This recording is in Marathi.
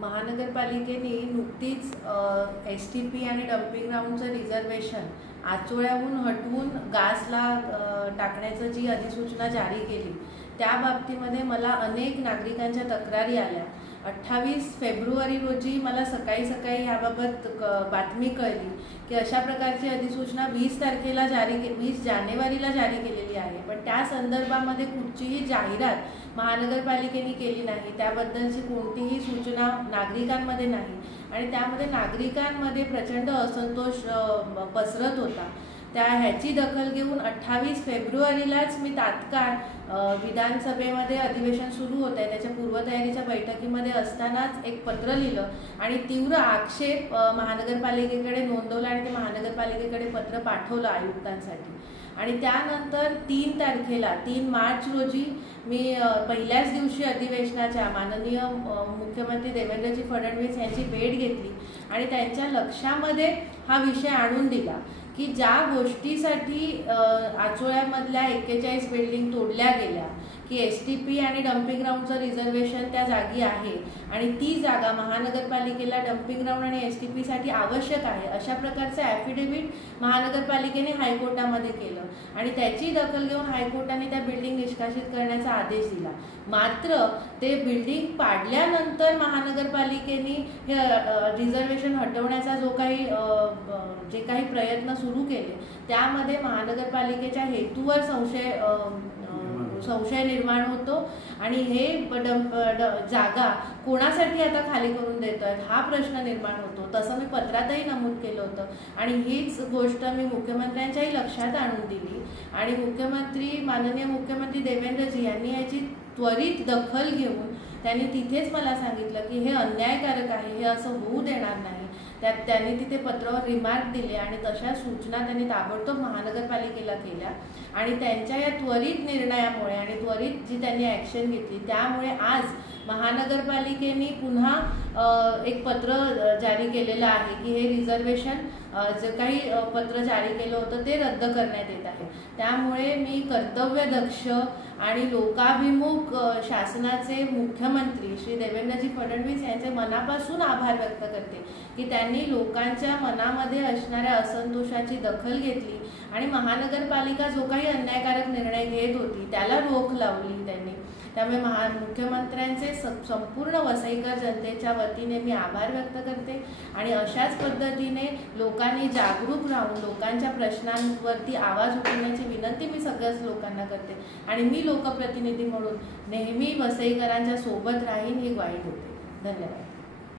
महानगरपालिकेने नुकतीच STP आणि डम्पिंग ग्राउंडचं रिझर्वेशन आचोळ्याहून हटवून गासला टाकण्याची जी अधिसूचना जारी केली, त्या बाबतीमध्ये मला अनेक नागरिकांच्या तक्रारी आल्या। 28 फेब्रुवारी रोजी मला सकाळी याबाबत बातमी कळली की अशा प्रकारची अधिसूचना 20 जानेवारीला जारी केलेली आहे, पण त्या संदर्भामध्ये कुठचीही जाहिरात महानगरपालिकेने केली नाही, त्याबद्दलची कोणतीही सूचना नागरिकांमध्ये नाही आणि त्यामध्ये नागरिकांमध्ये प्रचंड असंतोष पसरत होता। ह्याची दखल घेऊन 28 फेब्रुवारीलाच मी तात्काळ विधानसभेमध्ये अधिवेशन सुरू होत आहे त्याच्या पूर्वतयारीच्या बैठकीमध्ये असतानाच एक पत्र लिहिलं आणि तीव्र आक्षेप महानगरपालिकेकडे नोंदवला आणि ते महानगरपालिकेकडे पत्र पाठवलं आयुक्तांसाठी। आणि त्यानंतर 3 मार्च रोजी मी पहिल्याच दिवशी अधिवेशनाच्या माननीय मुख्यमंत्री देवेंद्रजी फडणवीस यांची भेट घेतली आणि त्यांच्या लक्षामध्ये हा विषय आणून दिला की ज्या गोष्टीसाठी आचोळ्यामधल्या 41 बिल्डिंग तोडल्या गेल्या की STP आणि डम्पिंग ग्राउंडचं रिझर्वेशन त्या जागी आहे आणि ती जागा महानगरपालिकेला डम्पिंग ग्राउंड आणि STP साठी आवश्यक आहे, अशा प्रकारचे ॲफिडेव्हिट महानगरपालिकेने हायकोर्टामध्ये केलं आणि त्याची दखल घेऊन हायकोर्टाने त्या बिल्डिंग निष्कासित करण्याचा आदेश दिला। मात्र ते बिल्डिंग पाडल्यानंतर महानगरपालिकेने हे रिझर्वेशन हटवण्याचा जे काही प्रयत्न सुरू केले त्यामध्ये महानगरपालिकेच्या हेतूवर संशय निर्माण होतो आणि हे जागा कोणासाठी आता खाली करून देतात हा प्रश्न निर्माण होतो। तसं मी पत्रातही नमूद केलं होतं आणि हीच गोष्ट मी मुख्यमंत्र्यांच्याही लक्षात आणून दिली आणि माननीय मुख्यमंत्री देवेंद्रजी यांनी याची त्वरित दखल घेऊन त्यांनी तिथेच मला सांगितलं की हे अन्यायकारक आहे, हे असं होऊ देणार नाही। त्यांनी तिथे पत्रावर रिमार्क दिले आणि तशा सूचना त्यांनी ताबडतोब महानगरपालिकेला केल्या आणि त्यांच्या या त्वरित निर्णयामुळे आणि त्वरित जी त्यांनी ॲक्शन घेतली त्यामुळे आज महानगरपालिकेने पुन्हा एक पत्र जारी केलेलं आहे की हे रिझर्वेशन जे काही पत्र जारी केलं होतं ते रद्द करण्यात येत आहे। त्यामुळे मी कर्तव्यदक्ष आणि लोकाभिमुख शासनाचे मुख्यमंत्री श्री देवेंद्रजी फडणवीस यांचे मनापासून आभार व्यक्त करते की त्यांनी लोकांच्या मनामध्ये असणाऱ्या असंतोषाची दखल घेतली आणि महानगरपालिका जो काही अन्यायकारक निर्णय घेत होती त्याला रोख लावली त्यांनी। त्यामुळे मुख्यमंत्र्यांचे संपूर्ण वसईकर जनतेच्या वतीने मी आभार व्यक्त करते आणि अशाच पद्धतीने लोकांनी जागरूक राहून लोकांच्या प्रश्नांवरती आवाज उठवण्याची विनंती मी सगळ्याच लोकांना करते आणि मी लोकप्रतिनिधी म्हणून नेहमी वसईकरांच्या सोबत राहीन ही ग्वाही देते। धन्यवाद।